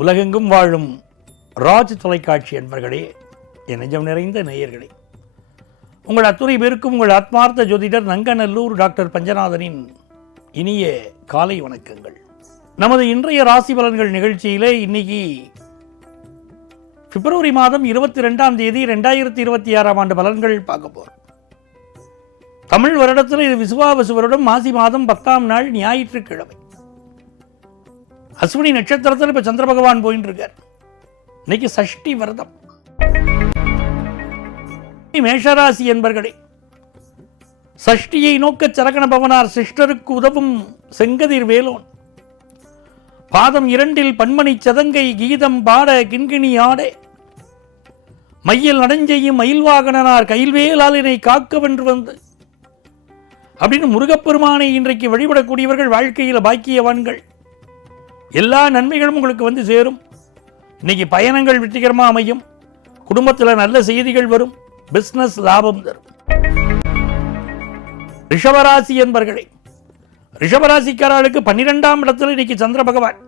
உலகெங்கும் வாழும் ராஜ் தொலைக்காட்சி என்பர்களே, என் நெஞ்சம் நிறைந்த நேயர்களே, உங்கள் அத்துணை பேருக்கும் உங்கள் ஆத்மார்த்த ஜோதிடர் நங்கநல்லூர் டாக்டர் பஞ்சநாதனின் இனிய காலை வணக்கங்கள். நமது இன்றைய ராசி பலன்கள் நிகழ்ச்சியிலே இன்னைக்கு பிப்ரவரி மாதம் 22ஆம் தேதி 2026ஆம் ஆண்டு பலன்கள் பார்க்க போறோம். தமிழ் வருடத்தில் இது விசுவாவசு வருடம், மாசி மாதம் 10ஆம் நாள் ஞாயிற்றுக்கிழமை. அஸ்வினி நட்சத்திரத்தில் இப்ப சந்திர பகவான் போயிட்டு இருக்கார். இன்னைக்கு சஷ்டி விரதம். மேஷராசி என்பர்களே, சஷ்டியை நோக்க சரகண பவனார் சிஷ்டருக்கு உதவும் செங்கதிர் வேலோன். பாதம் 2 பன்மணி சதங்கை கீதம் பாட கிண்கிணி ஆட மையில் நடஞ்செய்யும் மயில்வாகனார் கைல்வேலாலினை காக்க வென்று வந்து அப்படின்னு முருகப்பெருமானை இன்றைக்கு வழிபடக்கூடியவர்கள் வாழ்க்கையில் பாக்கியவான்கள். எல்லா நன்மைகளும் உங்களுக்கு வந்து சேரும். இன்னைக்கு பயணங்கள் வெற்றிகரமாக அமையும். குடும்பத்தில் நல்ல செய்திகள் வரும். பிசினஸ் லாபம் தரும். ரிஷபராசி என்பர்களே, ரிஷபராசிக்காரர்களுக்கு 12ஆம் இடத்துல இன்னைக்கு சந்திர பகவான்,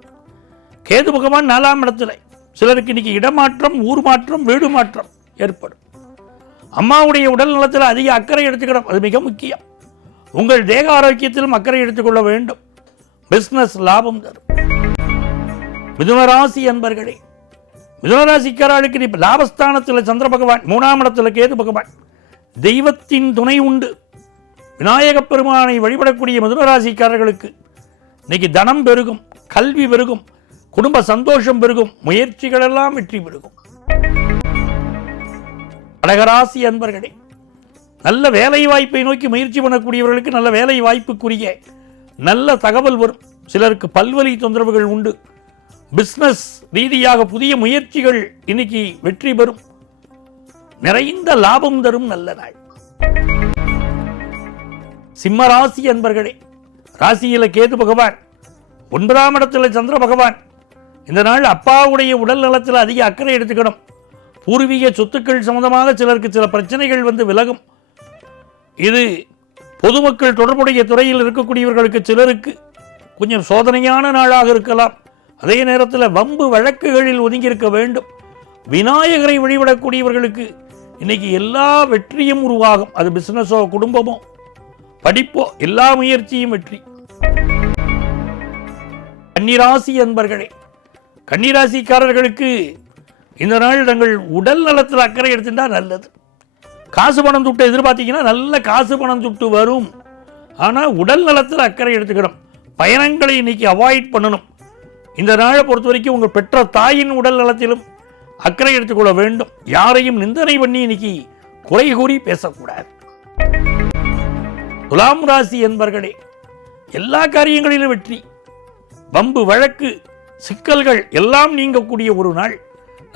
கேது பகவான் 4ஆம் இடத்துல. சிலருக்கு இன்னைக்கு இடமாற்றம், ஊர் மாற்றம், வீடு மாற்றம் ஏற்படும். அம்மாவுடைய உடல் நலத்தில் அதிக அக்கறை எடுத்துக்கணும், அது மிக முக்கியம். உங்கள் தேக ஆரோக்கியத்திலும் அக்கறை எடுத்துக்கொள்ள வேண்டும். பிசினஸ் லாபம் தரும். மிதுனராசி என்பர்களே, மிதுனராசிக்காரர்களுக்கு இப்ப லாபஸ்தானத்தில் சந்திர பகவான், 3ஆம் இடத்துல கேது பகவான். தெய்வத்தின் துணை உண்டு. விநாயகப் பெருமானை வழிபடக்கூடிய மிதுனராசிக்காரர்களுக்கு இன்னைக்கு தனம் பெருகும், கல்வி பெருகும், குடும்ப சந்தோஷம் பெருகும், முயற்சிகள் எல்லாம் வெற்றி பெருகும். கடகராசி அன்பர்களே, நல்ல வேலை வாய்ப்பை நோக்கி முயற்சி பண்ணக்கூடியவர்களுக்கு நல்ல வேலை வாய்ப்புக்குரிய நல்ல தகவல் வரும். சிலருக்கு பல்வலி தொந்தரவுகள் உண்டு. பிசினஸ் ரீதியாக புதிய முயற்சிகள் இன்னைக்கு வெற்றி பெறும். நிறைந்த லாபம் தரும் நல்ல நாள். சிம்ம ராசி அன்பர்களே, ராசியில கேது பகவான், 9ஆம் இடத்துல சந்திர பகவான். இந்த நாள் அப்பாவுடைய உடல் நலத்தில் அதிக அக்கறை எடுத்துக்கணும். பூர்வீக சொத்துக்கள் சம்பந்தமாக சிலருக்கு சில பிரச்சனைகள் வந்து விலகும். இது பொதுமக்கள் தொடர்புடைய துறையில் இருக்கக்கூடியவர்களுக்கு சிலருக்கு கொஞ்சம் சோதனையான நாளாக இருக்கலாம். அதே நேரத்தில் வம்பு வழக்குகளில் ஒதுங்கி இருக்க வேண்டும். விநாயகரை வழிபடக்கூடியவர்களுக்கு இன்னைக்கு எல்லா வெற்றியும் உருவாகும். அது பிசினஸோ, குடும்பமோ, படிப்போ, எல்லா முயற்சியும் வெற்றி. கன்னிராசி அன்பர்களே, கன்னிராசிக்காரர்களுக்கு இந்த நாள் தங்கள் உடல் நலத்தில் அக்கறை எடுத்துட்டா நல்லது. காசு பணம் துட்டு எதிர்பார்த்தீங்கன்னா நல்ல காசு பணம் துட்டு வரும். ஆனால் உடல் நலத்தில் அக்கறை எடுத்துக்கணும். பயணங்களை இன்னைக்கு அவாய்ட் பண்ணணும். இந்த நாளை பொறுத்த வரைக்கும் உங்கள் பெற்ற தாயின் உடல் நலத்திலும் அக்கறை எடுத்துக்கொள்ள வேண்டும். யாரையும் நிந்தனை பண்ணி இன்னைக்கு குறை கூறி பேசக்கூடாது. துலாம் ராசி என்பர்களே, எல்லா காரியங்களிலும் வெற்றி. வம்பு வழக்கு சிக்கல்கள் எல்லாம் நீங்கக்கூடிய ஒரு நாள்.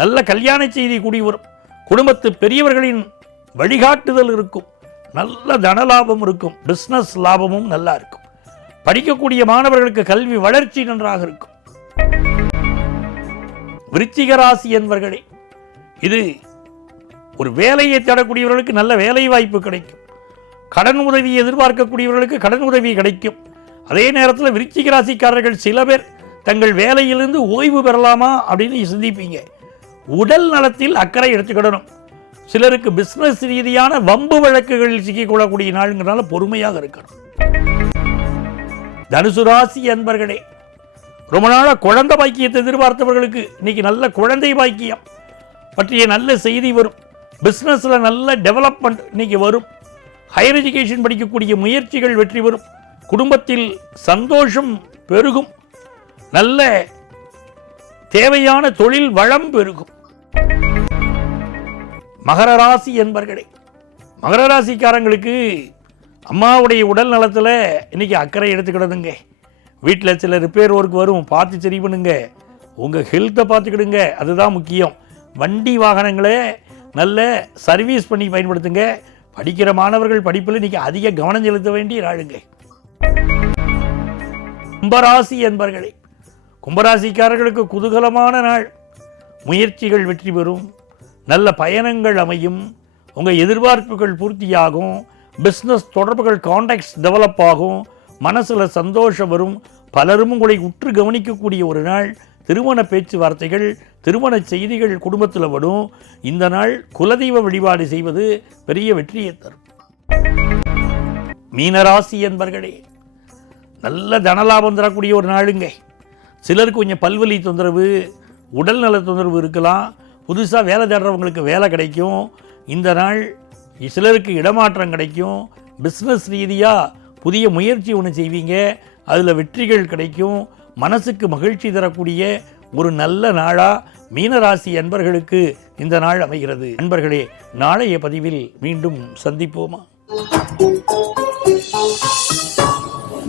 நல்ல கல்யாண செய்தி கூடி வரும். குடும்பத்து பெரியவர்களின் வழிகாட்டுதல் இருக்கும். நல்ல தனலாபம் இருக்கும். பிசினஸ் லாபமும் நல்லா இருக்கும். படிக்கக்கூடிய மாணவர்களுக்கு கல்வி வளர்ச்சி நன்றாக இருக்கும். விருச்சிக ராசி என்பர்களே, இது ஒரு வேலையை தேடக்கூடியவர்களுக்கு நல்ல வேலை வாய்ப்பு கிடைக்கும். கடன் உதவி எதிர்பார்க்கக்கூடியவர்களுக்கு கடன் உதவி கிடைக்கும். அதே நேரத்தில் விருச்சிக ராசிக்காரர்கள் சில பேர் தங்கள் வேலையிலிருந்து ஓய்வு பெறலாமா அப்படின்னு சிந்திப்பீங்க. உடல் நலத்தில் அக்கறை எடுத்துக்கிடணும். சிலருக்கு பிசினஸ் ரீதியான வம்பு வழக்குகளில் சிக்கிக்கொள்ளக்கூடிய நாளுங்கிறனால பொறுமையாக இருக்கணும். தனுசு ராசி அன்பர்களே, ரொம்ப நாளாக குழந்தை பாக்கியத்தை எதிர்பார்த்தவர்களுக்கு இன்னைக்கு நல்ல குழந்தை பாக்கியம் பற்றிய நல்ல செய்தி வரும். பிஸ்னஸில் நல்ல டெவலப்மெண்ட் இன்னைக்கு வரும். ஹையர் எஜுகேஷன் படிக்கக்கூடிய முயற்சிகள் வெற்றி பெறும். குடும்பத்தில் சந்தோஷம் பெருகும். நல்ல தேவையான தொழில் வளம் பெருகும். மகர ராசி என்பர்களே, மகர ராசிக்காரங்களுக்கு அம்மாவுடைய உடல் நலத்தில் இன்னைக்கு அக்கறை எடுத்துக்கிடுதுங்க. வீட்டில் சில ரிப்பேர் ஒர்க் வரும், பார்த்து சரி பண்ணுங்க. உங்கள் ஹெல்த்தை பார்த்துக்கிடுங்க, அதுதான் முக்கியம். வண்டி வாகனங்களை நல்ல சர்வீஸ் பண்ணி பயன்படுத்துங்க. படிக்கிற மாணவர்கள் படிப்பில் இன்னைக்கு அதிக கவனம் செலுத்த வேண்டிய நாளுங்க. கும்பராசி என்பர்களே, கும்பராசிக்காரர்களுக்கு குதூகலமான நாள். முயற்சிகள் வெற்றி பெறும். நல்ல பயணங்கள் அமையும். உங்கள் எதிர்பார்ப்புகள் பூர்த்தியாகும். பிஸ்னஸ் தொடர்புகள், கான்டாக்ட்ஸ் டெவலப் ஆகும். மனசில் சந்தோஷம் வரும். பலரும் உங்களை உற்று கவனிக்கக்கூடிய ஒரு நாள். திருமண பேச்சுவார்த்தைகள், திருமண செய்திகள் குடும்பத்தில் வரும். இந்த நாள் குலதெய்வ வழிபாடு செய்வது பெரிய வெற்றியை தரும். மீனராசி என்பர்களே, நல்ல தனலாபம் தரக்கூடிய ஒரு நாளுங்க. சிலருக்கு கொஞ்சம் பல்வலி தொந்தரவு, உடல் நல தொந்தரவு இருக்கலாம். புதுசாக வேலை தேடுறவங்களுக்கு வேலை கிடைக்கும். இந்த நாள் சிலருக்கு இடமாற்றம் கிடைக்கும். பிஸ்னஸ் ரீதியாக புதிய முயற்சி ஒன்று செய்வீங்க, அதில் வெற்றிகள் கிடைக்கும். மனசுக்கு மகிழ்ச்சி தரக்கூடிய ஒரு நல்ல நாளாக மீனராசி அன்பர்களுக்கு இந்த நாள் அமைகிறது. அன்பர்களே, நாளைய பதிவில் மீண்டும் சந்திப்போமா?